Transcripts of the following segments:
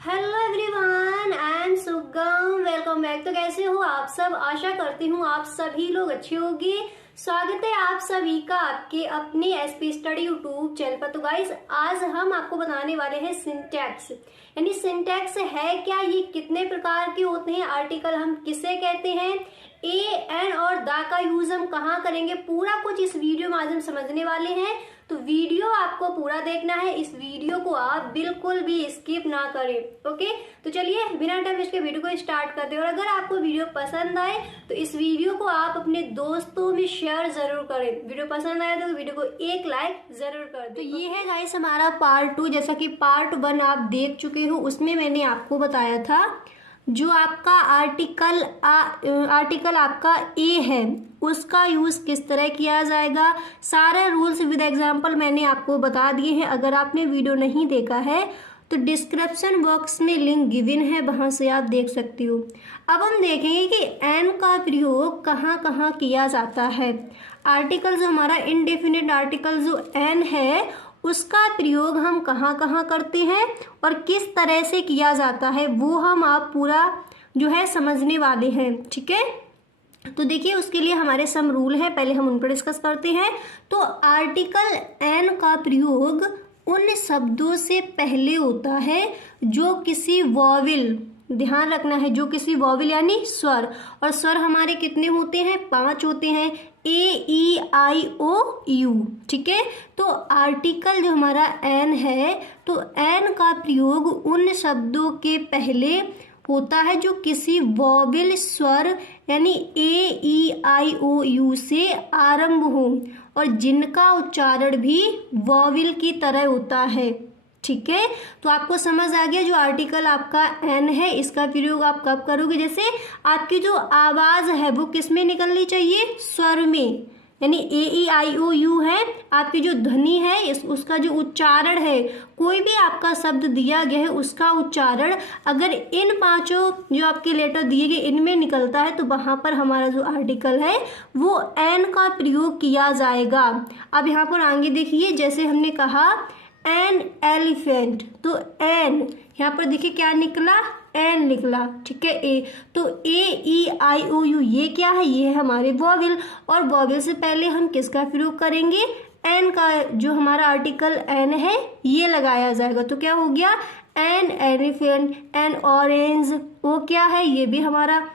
Hello everyone, I am सुगम। Welcome back. तो कैसे हो आप सब? आशा करती हूँ आप सभी लोग अच्छे होंगे। स्वागत है आप सभी का आपके अपने एसपी स्टडी यूट्यूब चैनल पर। तो गाइस, आज हम आपको बताने वाले हैं सिंटैक्स। यानी सिंटैक्स है क्या, ये कितने प्रकार के होते हैं, आर्टिकल हम किसे कहते हैं, ए एन और द का यूज हम कहाँ करेंगे, पूरा कुछ इस वीडियो में आज हम समझने वाले हैं। तो वीडियो आपको पूरा देखना है, इस वीडियो को आप बिल्कुल भी स्किप ना करें। ओके, तो चलिए बिना टाइम वेस्ट के वीडियो को स्टार्ट करते हैं। और अगर आपको वीडियो पसंद आए तो इस वीडियो को आप अपने दोस्तों में शेयर जरूर करें। वीडियो पसंद आया तो वीडियो को एक लाइक जरूर कर दें। तो ये है गाइस हमारा पार्ट 2। जैसा कि पार्ट 1 आप देख चुके हो, उसमें मैंने आपको बताया था जो आपका आर्टिकल आपका ए है उसका यूज किस तरह किया जाएगा। सारे रूल्स विद एग्जांपल मैंने आपको बता दिए हैं। अगर आपने वीडियो नहीं देखा है तो डिस्क्रिप्शन बॉक्स में लिंक गिवन है, वहां से आप देख सकते हो। अब हम देखेंगे कि एन का प्रयोग कहाँ कहाँ किया जाता है। आर्टिकल जो हमारा इनडेफिनिट आर्टिकल जो एन है उसका प्रयोग हम कहाँ कहाँ करते हैं और किस तरह से किया जाता है, वो हम आप पूरा जो है समझने वाले हैं। ठीक है, तो देखिए उसके लिए हमारे सम रूल हैं, पहले हम उन पर डिस्कस करते हैं। तो आर्टिकल एन का प्रयोग उन शब्दों से पहले होता है जो किसी वॉविल, ध्यान रखना है, जो किसी वॉविल यानी स्वर, और स्वर हमारे कितने होते हैं, 5 होते हैं, ए ई आई ओ यू। ठीक है, तो आर्टिकल जो हमारा एन है, तो एन का प्रयोग उन शब्दों के पहले होता है जो किसी वॉविल स्वर यानी ए ई आई ओ यू से आरंभ हो और जिनका उच्चारण भी वॉविल की तरह होता है। ठीक है, तो आपको समझ आ गया जो आर्टिकल आपका एन है इसका प्रयोग आप कब करोगे। जैसे आपकी जो आवाज है वो किस में निकलनी चाहिए, स्वर में, यानी ए ई आई ओ यू है आपकी जो ध्वनि है, उसका जो उच्चारण है, कोई भी आपका शब्द दिया गया है उसका उच्चारण अगर इन 5 जो आपके लेटर दिए गए इनमें निकलता है तो वहां पर हमारा जो आर्टिकल है वो एन का प्रयोग किया जाएगा। अब यहाँ पर आगे देखिए, जैसे हमने कहा एन एलिफेंट, तो एन यहाँ पर देखिए क्या निकला, एन निकला। ठीक है, ए, तो ए ई आई ओ यू ये क्या है, ये है हमारे वॉविल, और वॉविल से पहले हम किसका प्रयोग करेंगे, एन का, जो हमारा आर्टिकल एन है ये लगाया जाएगा। तो क्या हो गया, एन एलिफेंट, एन ऑरेंज, वो क्या है, ये भी हमारा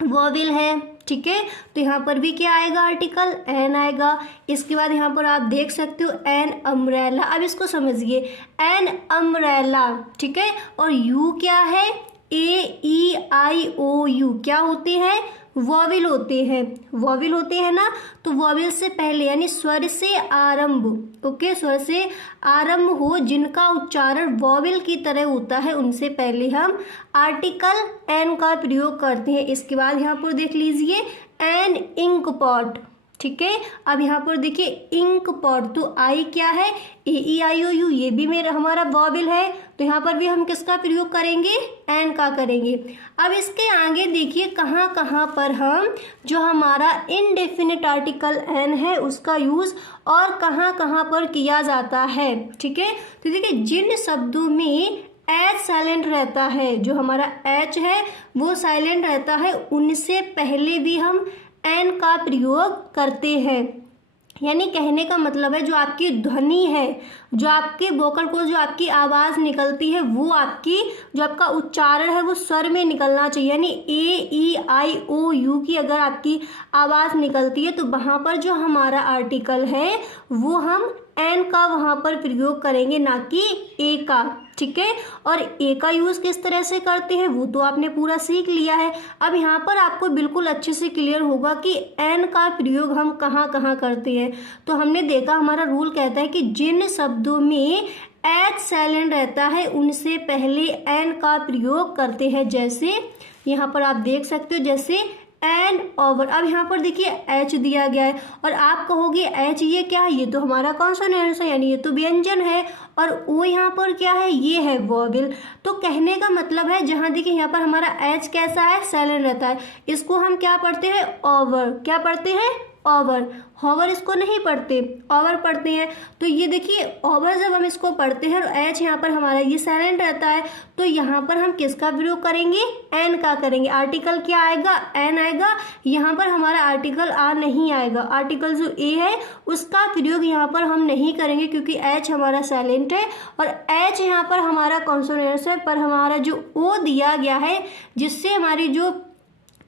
वॉविल है। ठीक है, तो यहाँ पर भी क्या आएगा, आर्टिकल एन आएगा। इसके बाद यहाँ पर आप देख सकते हो एन अम्ब्रेला। अब इसको समझिए, एन अम्ब्रेला, ठीक है, और यू क्या है, ए ई आई ओ यू क्या होते हैं, वॉविल होते हैं, वॉविल होते हैं ना। तो वॉविल से पहले यानी स्वर से आरंभ, ओके, स्वर से आरंभ हो जिनका उच्चारण वॉविल की तरह होता है उनसे पहले हम आर्टिकल एन का प्रयोग करते हैं। इसके बाद यहाँ पर देख लीजिए एन इंक पॉट। ठीक है, अब यहाँ पर देखिए इंक पॉट, तो आई क्या है, ए ई आई ओ यू, ये भी मेरा हमारा वॉविल है, तो यहाँ पर भी हम किसका प्रयोग करेंगे, एन का करेंगे। अब इसके आगे देखिए कहाँ कहाँ पर हम जो हमारा इनडेफिनिट आर्टिकल एन है उसका यूज और कहाँ कहाँ पर किया जाता है। ठीक है, तो देखिए जिन शब्दों में एच साइलेंट रहता है, जो हमारा एच है वो साइलेंट रहता है, उनसे पहले भी हम एन का प्रयोग करते हैं। यानी कहने का मतलब है जो आपकी ध्वनि है, जो आपके वोकल को, जो आपकी आवाज़ निकलती है वो आपकी जो आपका उच्चारण है वो स्वर में निकलना चाहिए। यानी ए ई आई ओ यू की अगर आपकी आवाज़ निकलती है तो वहाँ पर जो हमारा आर्टिकल है वो हम एन का वहाँ पर प्रयोग करेंगे, ना कि ए का। ठीक है, और ए का यूज़ किस तरह से करते हैं वो तो आपने पूरा सीख लिया है। अब यहाँ पर आपको बिल्कुल अच्छे से क्लियर होगा कि एन का प्रयोग हम कहाँ कहाँ करते हैं। तो हमने देखा हमारा रूल कहता है कि जिन शब्दों में एच साइलेंट रहता है उनसे पहले एन का प्रयोग करते हैं। जैसे यहाँ पर आप देख सकते हो, जैसे एन ओवर। अब यहाँ पर देखिए एच दिया गया है और आप कहोगे एच ये क्या है, ये तो हमारा कॉन्सोनेंट्स है, यानी ये तो व्यंजन है, और ओ यहाँ पर क्या है, ये है वॉविल। तो कहने का मतलब है जहाँ देखिए यहाँ पर हमारा एच कैसा है, साइलेंट रहता है, इसको हम क्या पढ़ते हैं, ओवर। क्या पढ़ते हैं, ओवर, होवर इसको नहीं पढ़ते, ओवर पढ़ते हैं। तो ये देखिए ओवर जब हम इसको पढ़ते हैं और एच यहाँ पर हमारा ये साइलेंट रहता है, तो यहाँ पर हम किसका प्रयोग करेंगे, एन का करेंगे। आर्टिकल क्या आएगा, एन आएगा। यहाँ पर हमारा आर्टिकल आ नहीं आएगा, आर्टिकल जो ए है उसका प्रयोग यहाँ पर हम नहीं करेंगे क्योंकि एच हमारा साइलेंट है और एच यहाँ पर हमारा कॉन्सोनेंट्स है। पर हमारा जो ओ दिया गया है जिससे हमारी जो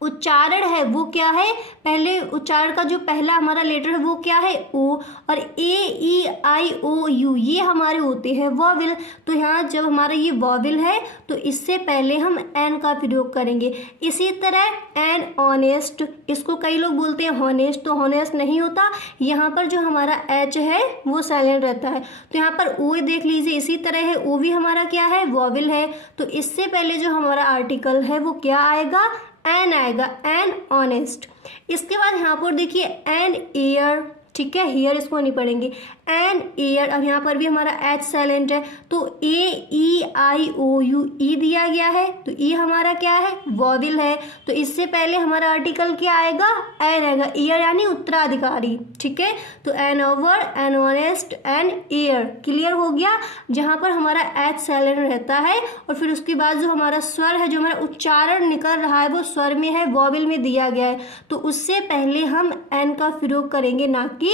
उच्चारण है वो क्या है, पहले उच्चारण का जो पहला हमारा लेटर है वो क्या है, ओ, और ए ई आई ओ यू ये हमारे होते हैं वॉवेल। तो यहाँ जब हमारा ये वॉवेल है तो इससे पहले हम एन का प्रयोग करेंगे। इसी तरह एन ऑनेस्ट, इसको कई लोग बोलते हैं हॉनेस्ट, तो हॉनेस्ट नहीं होता, यहाँ पर जो हमारा एच है वो साइलेंट रहता है। तो यहाँ पर ओ देख लीजिए, इसी तरह है, ओ भी हमारा क्या है, वॉवेल है। तो इससे पहले जो हमारा आर्टिकल है वो क्या आएगा, एन आएगा, एन ऑनेस्ट। इसके बाद यहाँ पर देखिए एन एयर, ठीक है, हियर इसको नहीं पढ़ेंगे, एन एयर। अब यहाँ पर भी हमारा एच साइलेंट है तो ए ई आई ओ यू ई दिया गया है, तो ई हमारा क्या है, वॉवेल है। तो इससे पहले हमारा आर्टिकल क्या आएगा, एन आएगा, ईयर यानी उत्तराधिकारी, ठीक है। तो an over, an honest, an air, clear हो गया। जहाँ पर हमारा एच साइलेंट रहता है और फिर उसके बाद जो हमारा स्वर है, जो हमारा उच्चारण निकल रहा है वो स्वर में है, वॉवेल में दिया गया है, तो उससे पहले हम एन का प्रयोग करेंगे ना कि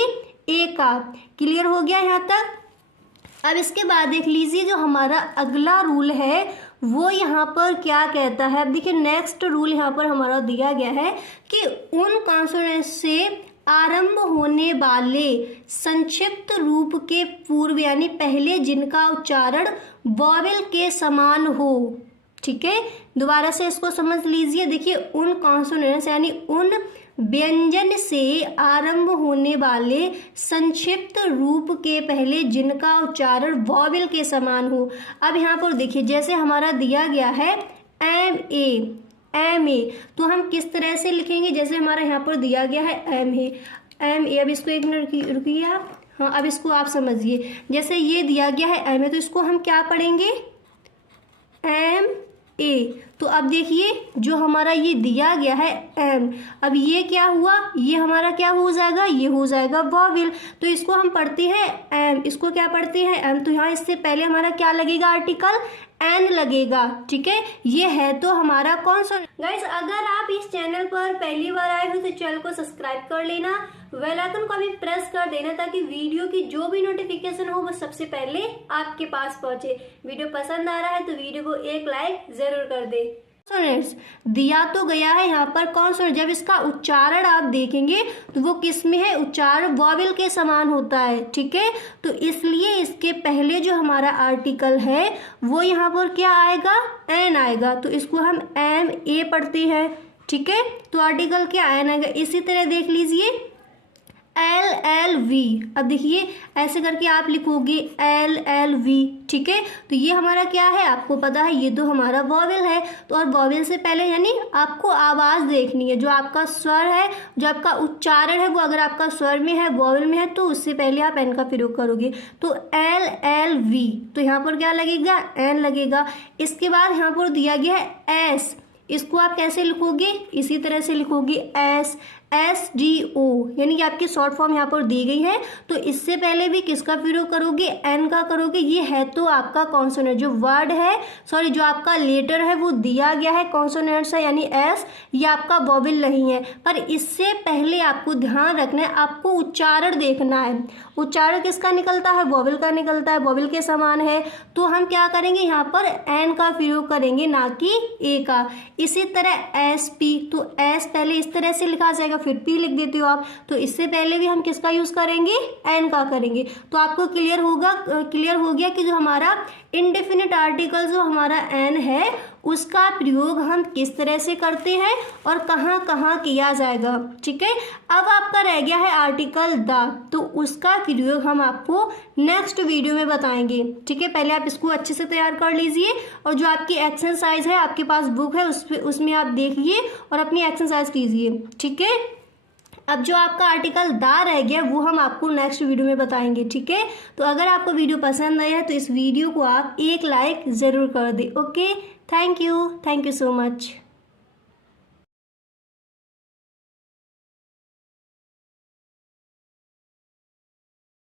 ए का। क्लियर हो गया यहाँ तक। अब इसके बाद देख लीजिए जो हमारा अगला रूल है वो यहाँ पर क्या कहता है। अब देखिए नेक्स्ट रूल यहाँ पर हमारा दिया गया है कि उन कॉन्सोनेंट से आरंभ होने वाले संक्षिप्त रूप के पूर्व यानी पहले जिनका उच्चारण वॉवेल के समान हो, ठीक है। दोबारा से इसको समझ लीजिए। देखिए उन कॉन्सोनेंट्स यानी उन व्यंजन से आरंभ होने वाले संक्षिप्त रूप के पहले जिनका उच्चारण वॉवेल के समान हो। अब यहाँ पर देखिए जैसे हमारा दिया गया है एम ए, एम ए, तो हम किस तरह से लिखेंगे, जैसे हमारा यहाँ पर दिया गया है एम ए, एम ए। अब इसको एक मिनट रुकिए आप, हाँ अब इसको आप समझिए। जैसे ये दिया गया है एम ए, तो इसको हम क्या पढ़ेंगे, एम ए। तो अब देखिए जो हमारा ये दिया गया है एम, अब ये क्या हुआ, ये हमारा क्या हो जाएगा, ये हो जाएगा वॉवेल। तो इसको हम पढ़ते हैं एम, इसको क्या पढ़ते हैं एम। तो यहाँ इससे पहले हमारा क्या लगेगा, आर्टिकल एन लगेगा, ठीक है। ये है तो हमारा कॉन्सोनेंट। गाइस अगर आप इस चैनल पर पहली बार आए हो तो चैनल को सब्सक्राइब कर लेना, बेल आइकन को भी प्रेस कर देना ताकि वीडियो की जो भी नोटिफिकेशन हो वो सबसे पहले आपके पास पहुंचे। वीडियो पसंद आ रहा है तो वीडियो को एक लाइक जरूर कर दे। कॉन्सोनेंट्स दिया तो गया है यहाँ पर कॉन्सोनेंट, जब इसका उच्चारण आप देखेंगे तो वो किस में है, उच्चारण वॉवेल के समान होता है, ठीक है। तो इसलिए इसके पहले जो हमारा आर्टिकल है वो यहाँ पर क्या आएगा, एन आएगा। तो इसको हम एम ए पढ़ते हैं, ठीक है। तो आर्टिकल क्या, एन आएगा। इसी तरह देख लीजिए एल एल वी। अब देखिए ऐसे करके आप लिखोगे एल एल वी, ठीक है। तो ये हमारा क्या है, आपको पता है ये तो हमारा वॉवेल है। तो और वॉवेल से पहले यानी आपको आवाज़ देखनी है, जो आपका स्वर है, जो आपका उच्चारण है वो अगर आपका स्वर में है, वॉवेल में है, तो उससे पहले आप एन का प्रयोग करोगे। तो एल एल वी, तो यहाँ पर क्या लगेगा, एन लगेगा। इसके बाद यहाँ पर दिया गया है एस, इसको आप कैसे लिखोगे, इसी तरह से लिखोगे एस, एस डी ओ, यानी कि आपकी शॉर्ट फॉर्म यहाँ पर दी गई है। तो इससे पहले भी किसका प्रयोग करोगे, एन का करोगे। ये है तो आपका कॉन्सोनेंट, जो वर्ड है सॉरी जो आपका लेटर है वो दिया गया है कॉन्सोनेंट्स है यानी एस, ये आपका वॉवेल नहीं है। पर इससे पहले आपको ध्यान रखना है, आपको उच्चारण देखना है। उच्चारण किसका निकलता है, वॉवेल का निकलता है, वॉवेल के समान है। तो हम क्या करेंगे, यहाँ पर एन का प्रयोग करेंगे ना कि ए का। इसी तरह एस पी, तो एस पहले इस तरह से लिखा जाएगा, फिर पी लिख देते हो आप। तो इससे पहले भी हम किसका यूज करेंगे, एन का करेंगे। तो आपको क्लियर हो गया कि जो हमारा इंडेफिनिट आर्टिकल जो हमारा एन है उसका प्रयोग हम किस तरह से करते हैं और कहाँ कहाँ किया जाएगा, ठीक है। अब आपका रह गया है आर्टिकल द, तो उसका प्रयोग हम आपको नेक्स्ट वीडियो में बताएंगे, ठीक है। पहले आप इसको अच्छे से तैयार कर लीजिए और जो आपकी एक्सरसाइज है, आपके पास बुक है उसमें आप देखिए और अपनी एक्सरसाइज कीजिए, ठीक है। अब जो आपका आर्टिकल दा रह गया वो हम आपको नेक्स्ट वीडियो में बताएंगे, ठीक है। तो अगर आपको वीडियो पसंद आया है तो इस वीडियो को आप एक लाइक ज़रूर कर दें। Okay, thank you so much.